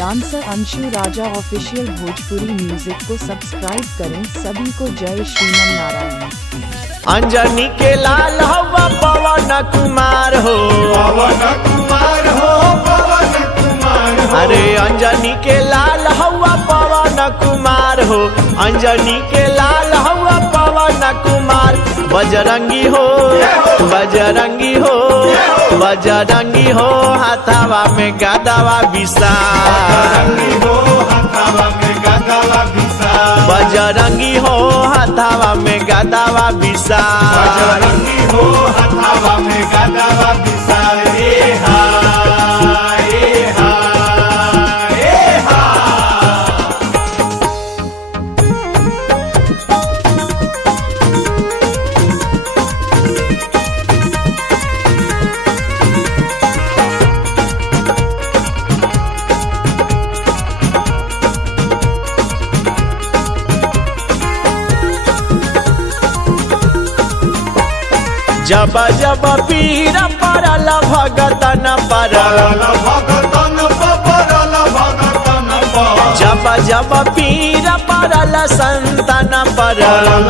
Dancer Anshu राजा official Bhojpuri music को subscribe करें। सभी को जय श्रीमन नारायण। अंजनी के लाल हवा पवन कुमार हो, पवन कुमार हो, पवन कुमार हो। अरे अंजनी के लाल हवा पवन कुमार हो, अंजनी के लाल हवा पवन कुमार। बजरंगी हो, बजरंगी हो, बजरंगी हो, हाथावा में गदावा विशाल। बजरंगी हो, हाथावा में गदावा विशाल। बजरंगी हो, हाथावा में गदावा विशाल। बजरंगी हो, हाथावा में गदावा विशाल। ए हा, ए हा, ए हा। जब जब पीर परल भगतन पर, परल भगतन परल भगतन पर। जब जब पीर परल संतन पर, परल